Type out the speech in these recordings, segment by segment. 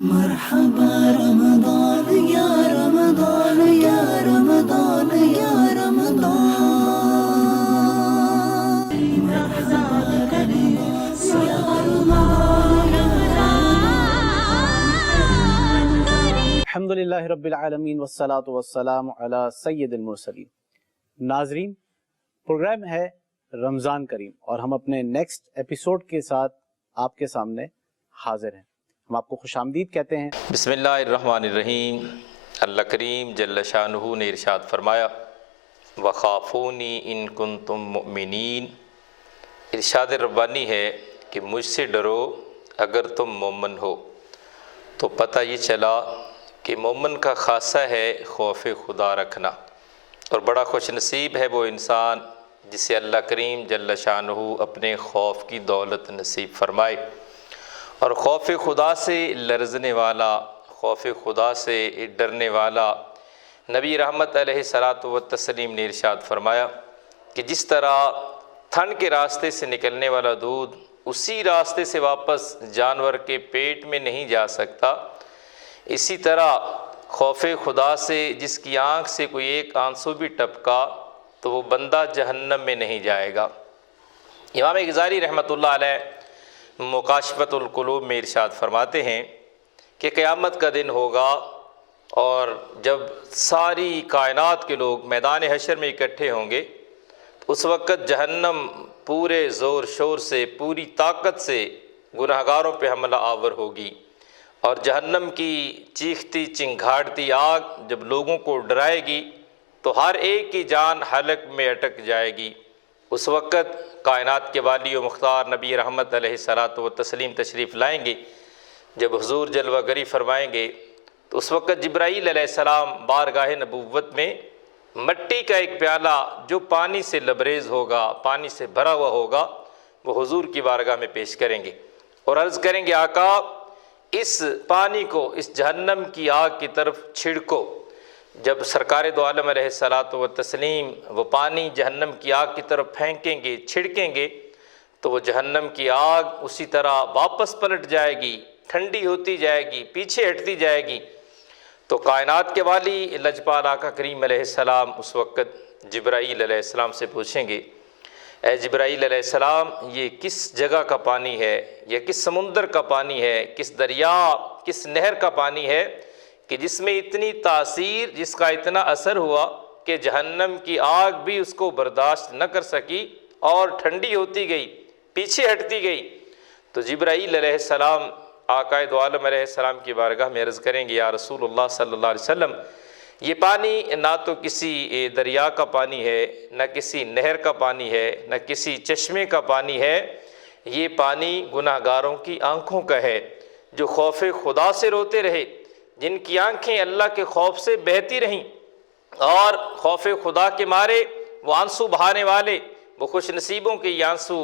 مرحبا رمضان یا رمضان یا رمضان یا رمضان رمضان کریم یا رمضان الحمدللہ رب العالمین والصلاة والسلام علی سید المرسلین۔ ناظرین، پروگرام ہے رمضان کریم اور ہم اپنے نیکسٹ ایپیسوڈ کے ساتھ آپ کے سامنے حاضر ہیں۔ ہم آپ کو خوش آمدید کہتے ہیں۔ بسم اللہ الرحمن الرحیم۔ اللہ کریم جل شانہ نے ارشاد فرمایا وَخَافُونِي إِن كُنتُم مُؤْمِنِينَ۔ ارشاد ربانی ہے کہ مجھ سے ڈرو اگر تم مومن ہو۔ تو پتہ یہ چلا کہ مومن کا خاصہ ہے خوف خدا رکھنا، اور بڑا خوش نصیب ہے وہ انسان جسے اللہ کریم جل شانہ اپنے خوف کی دولت نصیب فرمائے۔ اور خوف خدا سے لرزنے والا، خوف خدا سے ڈرنے والا، نبی رحمت علیہ الصلاۃ والتسلیم نے ارشاد فرمایا کہ جس طرح تھن کے راستے سے نکلنے والا دودھ اسی راستے سے واپس جانور کے پیٹ میں نہیں جا سکتا، اسی طرح خوف خدا سے جس کی آنکھ سے کوئی ایک آنسو بھی ٹپکا تو وہ بندہ جہنم میں نہیں جائے گا۔ امام غزالی رحمۃ اللہ علیہ مکاشفۃ القلوب میں ارشاد فرماتے ہیں کہ قیامت کا دن ہوگا اور جب ساری کائنات کے لوگ میدان حشر میں اکٹھے ہوں گے، اس وقت جہنم پورے زور شور سے، پوری طاقت سے گناہگاروں پہ حملہ آور ہوگی، اور جہنم کی چیختی چنگھاڑتی آگ جب لوگوں کو ڈرائے گی تو ہر ایک کی جان حلق میں اٹک جائے گی۔ اس وقت کائنات کے والی و مختار نبی رحمت علیہ الصلاۃ والتسلیم تشریف لائیں گے۔ جب حضور جلوہ گری فرمائیں گے تو اس وقت جبرائیل علیہ السلام بارگاہ نبوت میں مٹی کا ایک پیالہ جو پانی سے لبریز ہوگا، پانی سے بھرا ہوا ہوگا، وہ حضور کی بارگاہ میں پیش کریں گے اور عرض کریں گے آقا اس پانی کو اس جہنم کی آگ کی طرف چھڑکو۔ جب سرکار دو عالم علیہ الصلاۃ والتسلیم وہ پانی جہنم کی آگ کی طرف پھینکیں گے، چھڑکیں گے، تو وہ جہنم کی آگ اسی طرح واپس پلٹ جائے گی، ٹھنڈی ہوتی جائے گی، پیچھے ہٹتی جائے گی۔ تو کائنات کے والی لجپال آقا کریم علیہ السلام اس وقت جبرائیل علیہ السلام سے پوچھیں گے اے جبرائیل علیہ السلام، یہ کس جگہ کا پانی ہے، یہ کس سمندر کا پانی ہے، کس دریا، کس نہر کا پانی ہے کہ جس میں اتنی تاثیر، جس کا اتنا اثر ہوا کہ جہنم کی آگ بھی اس کو برداشت نہ کر سکی اور ٹھنڈی ہوتی گئی، پیچھے ہٹتی گئی۔ تو جبرائیل علیہ السلام آقا دو عالم علیہ السلام کی بارگاہ میں عرض کریں گے یا رسول اللہ صلی اللہ علیہ وسلم، یہ پانی نہ تو کسی دریا کا پانی ہے، نہ کسی نہر کا پانی ہے، نہ کسی چشمے کا پانی ہے، یہ پانی گناہ گاروں کی آنکھوں کا ہے جو خوف خدا سے روتے رہے، جن کی آنکھیں اللہ کے خوف سے بہتی رہیں، اور خوف خدا کے مارے وہ آنسو بہانے والے، وہ خوش نصیبوں کے یہ آنسو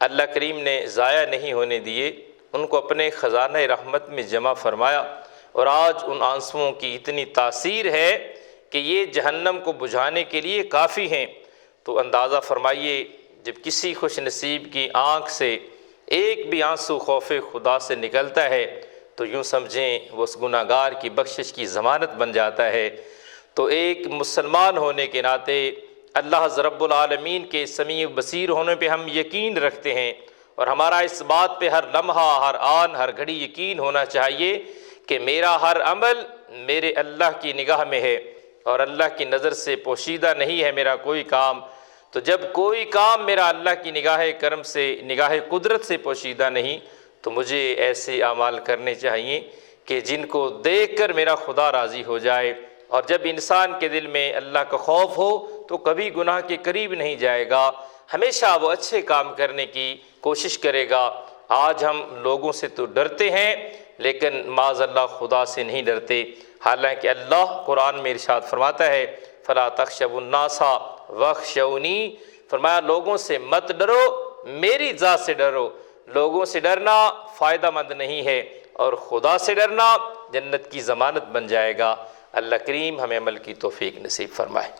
اللہ کریم نے ضائع نہیں ہونے دیے، ان کو اپنے خزانہ رحمت میں جمع فرمایا، اور آج ان آنسوؤں کی اتنی تاثیر ہے کہ یہ جہنم کو بجھانے کے لیے کافی ہیں۔ تو اندازہ فرمائیے جب کسی خوش نصیب کی آنکھ سے ایک بھی آنسو خوف خدا سے نکلتا ہے تو یوں سمجھیں وہ اس گناہ گار کی بخشش کی ضمانت بن جاتا ہے۔ تو ایک مسلمان ہونے کے ناطے اللہ رب العالمین کے سمیع بصیر ہونے پہ ہم یقین رکھتے ہیں، اور ہمارا اس بات پہ ہر لمحہ، ہر آن، ہر گھڑی یقین ہونا چاہیے کہ میرا ہر عمل میرے اللہ کی نگاہ میں ہے اور اللہ کی نظر سے پوشیدہ نہیں ہے میرا کوئی کام۔ تو جب کوئی کام میرا اللہ کی نگاہ کرم سے، نگاہ قدرت سے پوشیدہ نہیں، تو مجھے ایسے اعمال کرنے چاہیے کہ جن کو دیکھ کر میرا خدا راضی ہو جائے۔ اور جب انسان کے دل میں اللہ کا خوف ہو تو کبھی گناہ کے قریب نہیں جائے گا، ہمیشہ وہ اچھے کام کرنے کی کوشش کرے گا۔ آج ہم لوگوں سے تو ڈرتے ہیں لیکن معاذ اللہ خدا سے نہیں ڈرتے، حالانکہ اللہ قرآن میں ارشاد فرماتا ہے فَلَا تَخْشَوُا النَّاسَ وَاخْشَوْنِي، فرمایا لوگوں سے مت ڈرو، میری ذات سے ڈرو۔ لوگوں سے ڈرنا فائدہ مند نہیں ہے، اور خدا سے ڈرنا جنت کی ضمانت بن جائے گا۔ اللہ کریم ہمیں عمل کی توفیق نصیب فرمائے۔